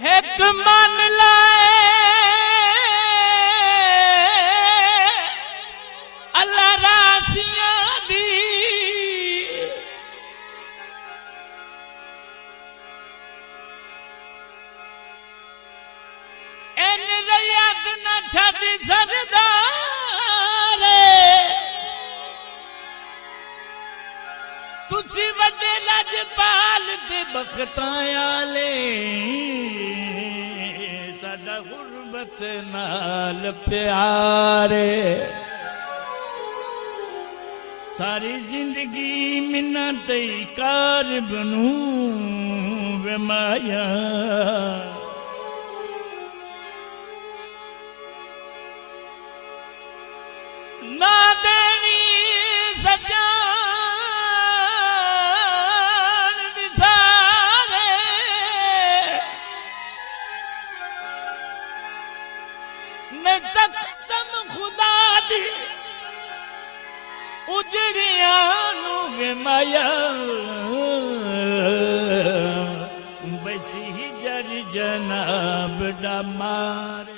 एक मान लाए अल्लाह रासिया दी इन रैयत न छड़ी सरदार तुसी वड्डे लजपाल ते बख्तां आले साडा गुरबत नाल प्यारे सारी जिंदगी मिन्नत कार बनू वे माया ना देनी सजान विसारे न कसम खुदा दी उजड़िया नू वे माया बसी जर जनाब दा मारे